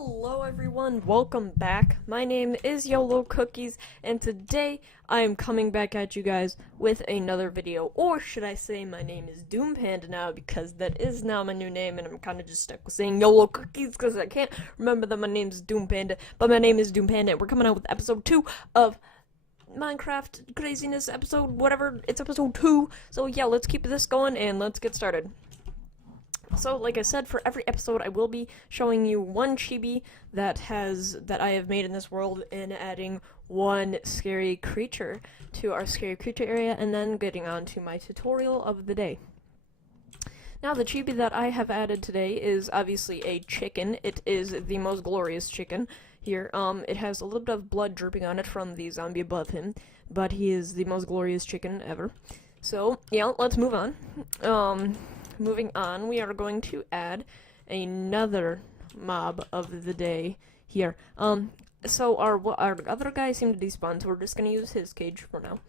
Hello everyone, welcome back. My name is YOLO Cookies, and today I am coming back at you guys with another video. Or should I say my name is Doom Panda now, because that is now my new name, and I'm kind of just stuck with saying YOLO Cookies because I can't remember that my name is Doom Panda. But my name is Doom Panda, and we're coming out with episode 2 of Minecraft craziness episode, whatever, it's episode 2. So yeah, let's keep this going and let's get started. So, like I said, for every episode, I will be showing you one chibi that I have made in this world, and adding one scary creature to our scary creature area, and then getting on to my tutorial of the day. Now, the chibi that I have added today is obviously a chicken. It is the most glorious chicken here. It has a little bit of blood dripping on it from the zombie above him, but he is the most glorious chicken ever. So, yeah, let's move on. Moving on, we are going to add another mob of the day here. So our other guy seemed to despawn, so we're just gonna use his cage for now.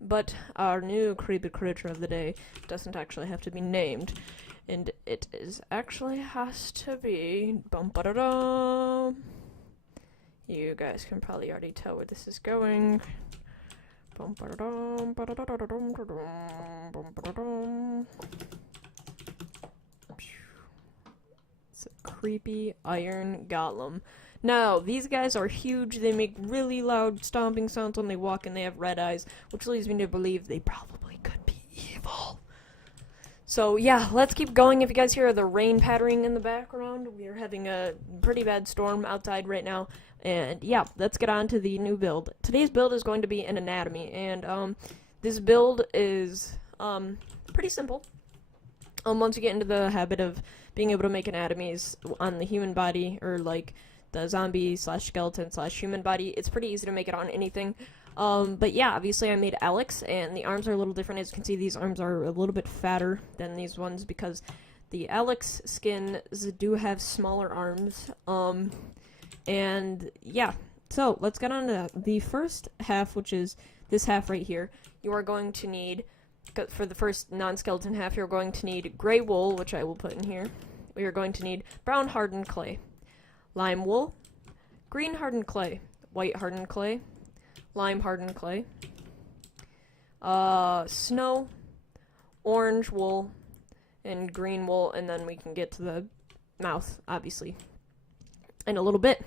But our new creepy creature of the day doesn't actually have to be named, and it actually has to be bum-ba-da-da. You guys can probably already tell where this is going. It's a creepy iron golem. Now, these guys are huge. They make really loud stomping sounds when they walk, and they have red eyes, which leads me to believe they probably could be evil. So yeah, let's keep going. If you guys hear the rain pattering in the background, we are having a pretty bad storm outside right now. And yeah, let's get on to the new build. Today's build is going to be an anatomy, and this build is pretty simple. Once you get into the habit of being able to make anatomies on the human body, or like the zombie slash skeleton slash human body, it's pretty easy to make it on anything. But yeah, obviously I made Alex, and the arms are a little different. As you can see, these arms are a little bit fatter than these ones, because the Alex skins do have smaller arms. And yeah, so let's get on to the first half, which is this half right here. You are going to need, for the first non-skeleton half, you're going to need gray wool, which I will put in here. We are going to need brown hardened clay, lime wool, green hardened clay, white hardened clay, lime hardened clay, snow, orange wool, and green wool, and then we can get to the mouth, obviously, in a little bit.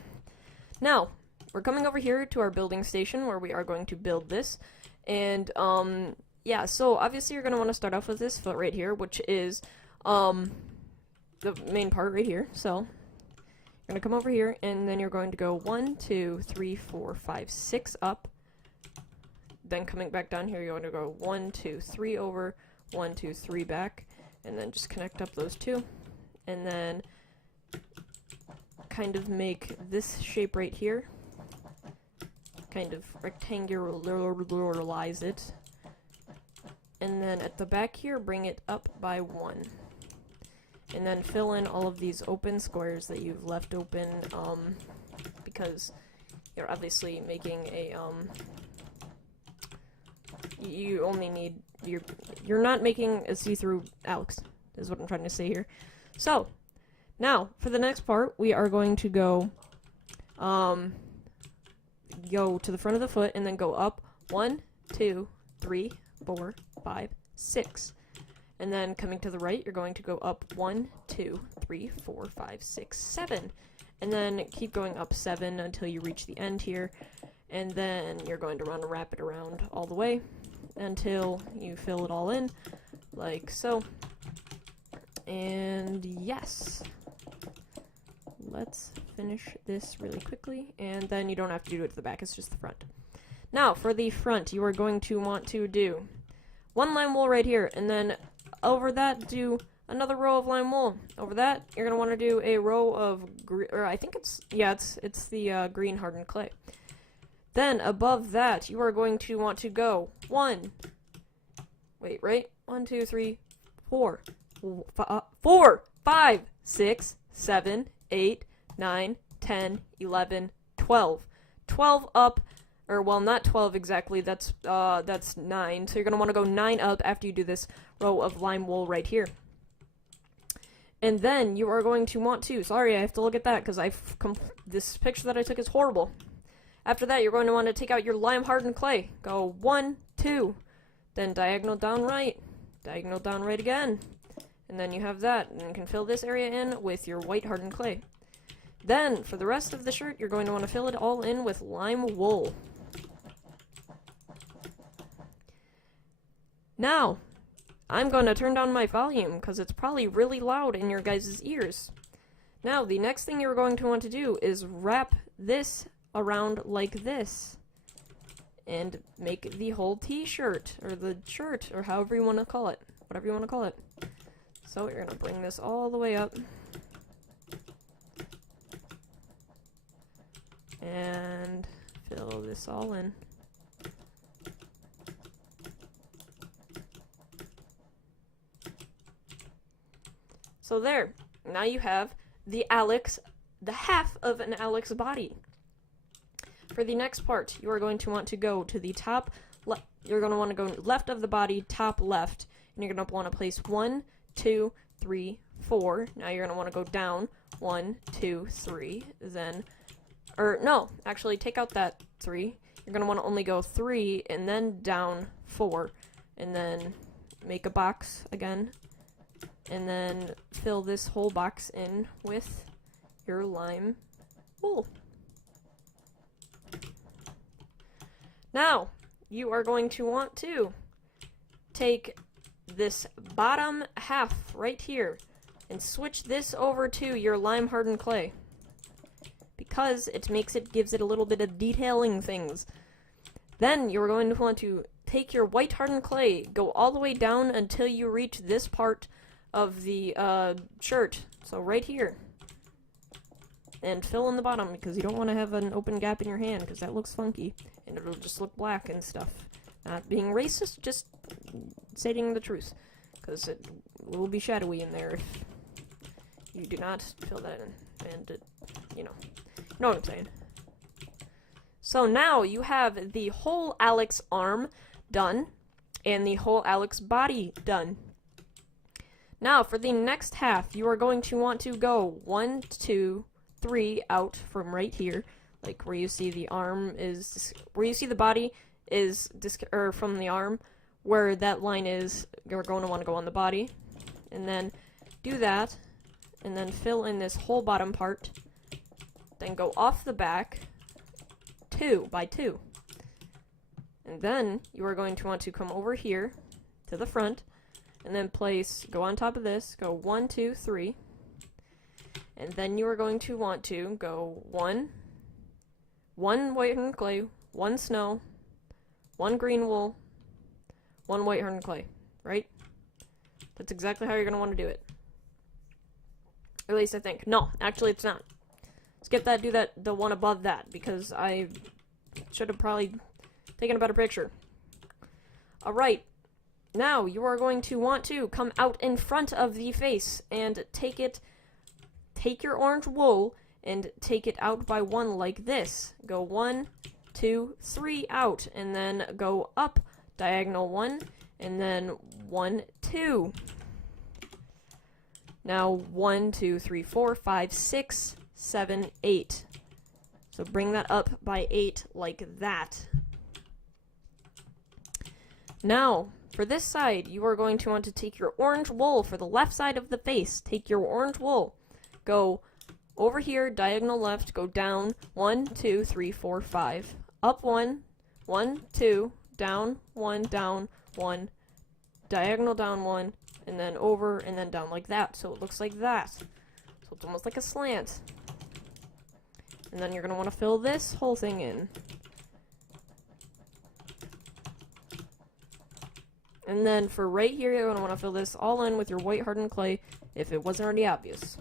Now, we're coming over here to our building station where we are going to build this, and yeah, so obviously you're going to want to start off with this foot right here, which is the main part right here. So you're going to come over here, and then you're going to go 1, 2, 3, 4, 5, 6 up. Then coming back down here, you're going to go 1, 2, 3 over, 1, 2, 3 back, and then just connect up those two, and then kind of make this shape right here, kind of rectangularize it, and then at the back here, bring it up by 1, and then fill in all of these open squares that you've left open, because you're obviously making a, you only need, you're not making a see-through Alex, is what I'm trying to say here. So, now, for the next part, we are going to go to the front of the foot, and then go up 1, 2, 3, 4, 5, 6. And then coming to the right, you're going to go up 1, 2, 3, 4, 5, 6, 7. And then keep going up 7 until you reach the end here. And then you're going to wrap it around all the way until you fill it all in, like so. And yes. Let's finish this really quickly, and then you don't have to do it to the back, it's just the front. Now, for the front, you are going to want to do 1 lime wool right here, and then over that, do another row of lime wool. Over that, you're going to want to do a row of, I think it's the green hardened clay. Then, above that, you are going to want to go 1, 2, 3, 4, 5, 6, 7, 8, 9, 10, 11, 12. 12 up, or well, not 12 exactly, that's 9. So you're going to want to go 9 up after you do this row of lime wool right here. And then you are going to want to, sorry, I have to look at that because this picture that I took is horrible. After that, you're going to want to take out your lime hardened clay. Go 1, 2, then diagonal down right again. And then you have that, and you can fill this area in with your white hardened clay. Then, for the rest of the shirt, you're going to want to fill it all in with lime wool. Now, I'm going to turn down my volume because it's probably really loud in your guys' ears. Now, the next thing you're going to want to do is wrap this around like this and make the whole t-shirt or the shirt or however you want to call it, whatever you want to call it. So you're going to bring this all the way up and fill this all in. So there, now you have the half of an Alex body. For the next part, you are going to want to go to the top, you're going to want to go left of the body, top left, and you're going to want to place 1, 2, 3, 4. Now you're going to want to go down, 1, 2, 3, then, or no, actually take out that 3. You're going to want to only go 3, and then down 4, and then make a box again. And then fill this whole box in with your lime wool. Now, you are going to want to take this bottom half right here and switch this over to your lime hardened clay, because it gives it a little bit of detailing things. Then you're going to want to take your white hardened clay, go all the way down until you reach this part of the shirt, so right here, and fill in the bottom because you don't want to have an open gap in your hand because that looks funky and it'll just look black and stuff. Not being racist, just stating the truth, because it will be shadowy in there if you do not fill that in, and it, you know what I'm saying. So now you have the whole Alex arm done and the whole Alex body done. Now, for the next half, you are going to want to go 1, 2, 3 out from right here, like where you see the arm is, where you see the body is, or from the arm, where that line is, you're going to want to go on the body, and then do that, and then fill in this whole bottom part, then go off the back, 2 by 2. And then you are going to want to come over here to the front, and then go on top of this, go 1, 2, 3, and then you are going to want to go 1 white hardened clay, 1 snow, 1 green wool, 1 white hardened clay, right? That's exactly how you're going to want to do it. Or at least I think. No, actually it's not. Skip that, do the one above that, because I should have probably taken a better picture. Alright. Now, you are going to want to come out in front of the face and take your orange wool and take it out by 1 like this. Go 1, 2, 3 out, and then go up diagonal 1, and then 1, 2. Now 1, 2, 3, 4, 5, 6, 7, 8. So bring that up by 8 like that. Now, for this side, you are going to want to take your orange wool for the left side of the face. Take your orange wool. Go over here, diagonal left, go down 1, 2, 3, 4, 5. Up 1, 1, 2, down 1, down 1, diagonal down 1, and then over and then down like that. So it looks like that. So it's almost like a slant. And then you're going to want to fill this whole thing in. And then for right here, you're going to want to fill this all in with your white hardened clay, if it wasn't already obvious.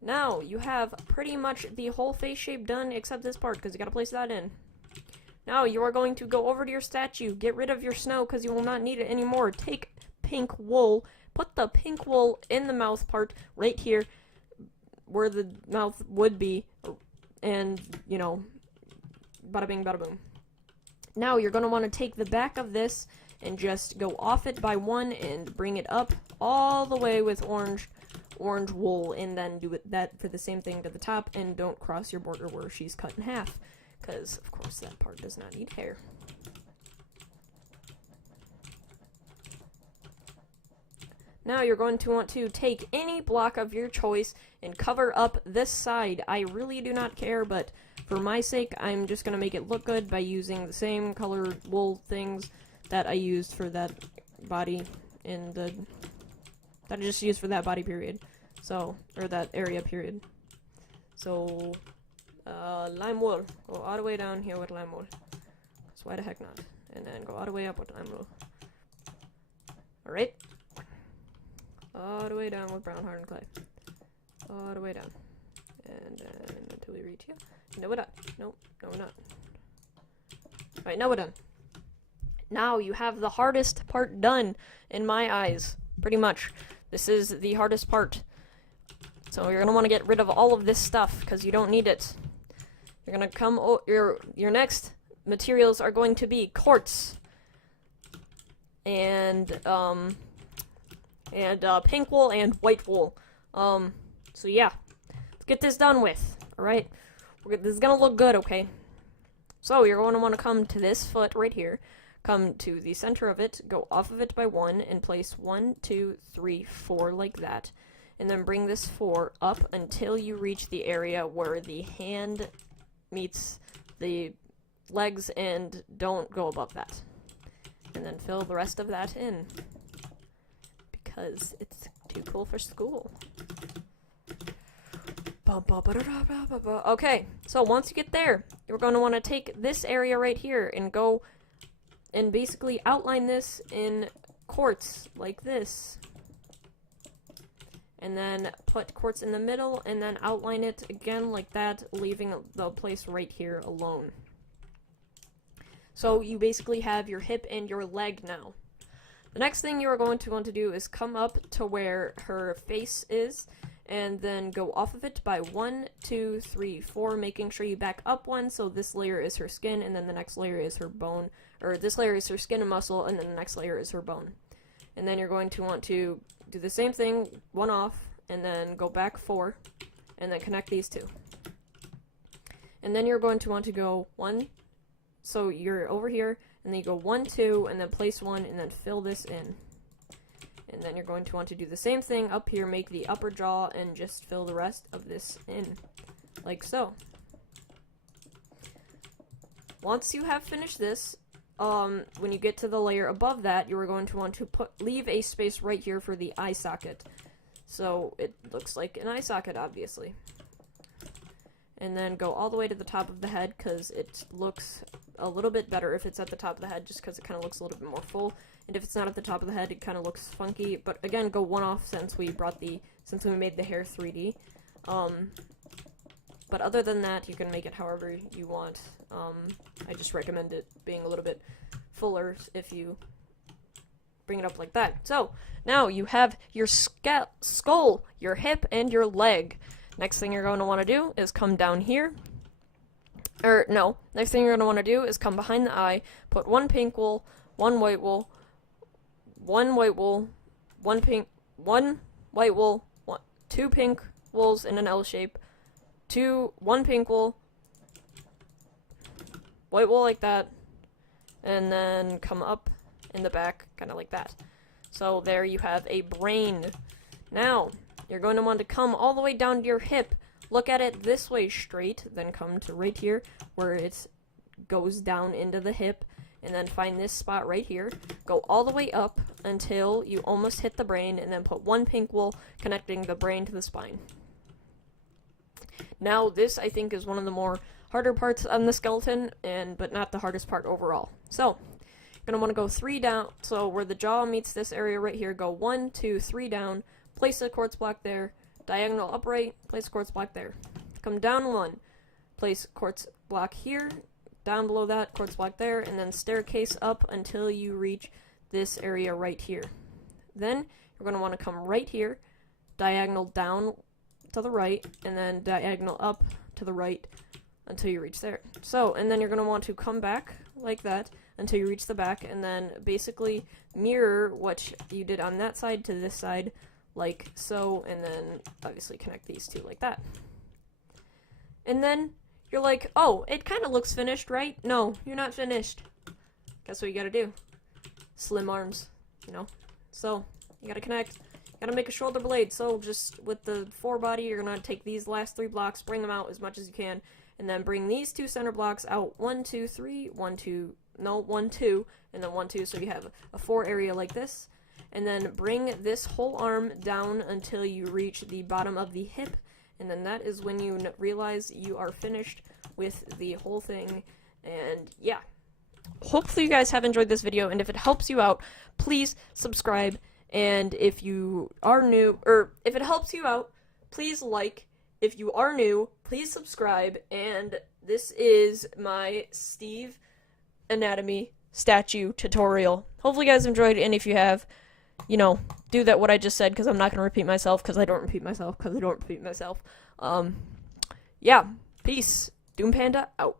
Now, you have pretty much the whole face shape done except this part, because you got to place that in. Now, you are going to go over to your statue, get rid of your snow, because you will not need it anymore. Take pink wool, put the pink wool in the mouth part right here, where the mouth would be, and, you know, bada bing, bada boom. Now, you're going to want to take the back of this and just go off it by 1 and bring it up all the way with orange wool, and then do that for the same thing to the top, and don't cross your border where she's cut in half, because of course that part does not need hair. Now you're going to want to take any block of your choice and cover up this side. I really do not care, but for my sake, I'm just going to make it look good by using the same colored wool things that I used for that body that I just used for that body period. So, or that area period. So, lime wool. Go all the way down here with lime wool. So why the heck not? And then go all the way up with lime wool. Alright. All the way down with brown hardened clay. All the way down. And then until we reach here. No, we're done. Nope, no, we're not. Alright, now we're done. Now you have the hardest part done, in my eyes. Pretty much. This is the hardest part. So you're gonna want to get rid of all of this stuff, because you don't need it. You're gonna come, your next materials are going to be quartz. And pink wool and white wool. So yeah. Let's get this done with, alright? This is gonna look good, okay? So you're going to want to come to this foot right here. Come to the center of it, go off of it by 1, and place 1, 2, 3, 4 like that. And then bring this 4 up until you reach the area where the hand meets the legs, and don't go above that. And then fill the rest of that in, because it's too cool for school. Okay, so once you get there, you're going to want to take this area right here and go and basically outline this in quartz like this. And then put quartz in the middle, and then outline it again like that, leaving the place right here alone. So you basically have your hip and your leg now. The next thing you are going to want to do is come up to where her face is, and then go off of it by 1, 2, 3, 4, making sure you back up 1, so this layer is her skin, and then the next layer is her bone, or this layer is her skin and muscle, and then the next layer is her bone. And then you're going to want to do the same thing, 1 off, and then go back 4, and then connect these 2. And then you're going to want to go 1, so you're over here, and then you go 1, 2, and then place 1, and then fill this in. And then you're going to want to do the same thing up here, make the upper jaw, and just fill the rest of this in, like so. Once you have finished this, when you get to the layer above that, you are going to want to leave a space right here for the eye socket. So it looks like an eye socket, obviously. And then go all the way to the top of the head, because it looks a little bit better if it's at the top of the head, just because it kind of looks a little bit more full. And if it's not at the top of the head, it kind of looks funky. But again, go 1 off since we made the hair 3D. But other than that, you can make it however you want. I just recommend it being a little bit fuller if you bring it up like that. So now you have your skull, your hip, and your leg. Next thing you're going to want to do is come down here. Next thing you're going to want to do is come behind the eye, put 1 pink wool, 1 white wool, 1 white wool, 1 white wool, 2 pink wools in an L shape, 1 pink wool, white wool like that, and then come up in the back, kind of like that. So there you have a brain. Now, you're going to want to come all the way down to your hip, look at it this way straight, then come to right here, where it goes down into the hip, and then find this spot right here, go all the way up until you almost hit the brain, and then put 1 pink wool connecting the brain to the spine. Now, this, I think, is one of the more harder parts on the skeleton, but not the hardest part overall. So, you're going to want to go 3 down, so where the jaw meets this area right here, go 1, 2, 3 down, place a quartz block there, diagonal upright, place a quartz block there. Come down 1, place quartz block here, down below that, quartz block there, and then staircase up until you reach this area right here. Then, you're going to want to come right here, diagonal down to the right, and then diagonal up to the right until you reach there. So, and then you're going to want to come back like that until you reach the back, and then basically mirror what you did on that side to this side, like so, and then obviously connect these two like that. And then you're like, oh, it kind of looks finished, right? No, you're not finished. Guess what you gotta do? Slim arms, you know? So, you gotta connect. You gotta make a shoulder blade. So, just with the forebody, you're gonna take these last 3 blocks, bring them out as much as you can, and then bring these 2 center blocks out. 1, 2, 3, 1, 2, no, 1, 2, and then 1, 2, so you have a 4 area like this. And then bring this whole arm down until you reach the bottom of the hip, and then that is when you realize you are finished with the whole thing. And yeah, hopefully you guys have enjoyed this video, and if it helps you out, please subscribe. And if you are new, or if it helps you out, please like. If you are new, please subscribe. And this is my Steve anatomy statue tutorial. Hopefully you guys enjoyed it, and if you have, you know, do that what I just said, because I'm not going to repeat myself, because I don't repeat myself, Yeah, peace. Doom Panda out.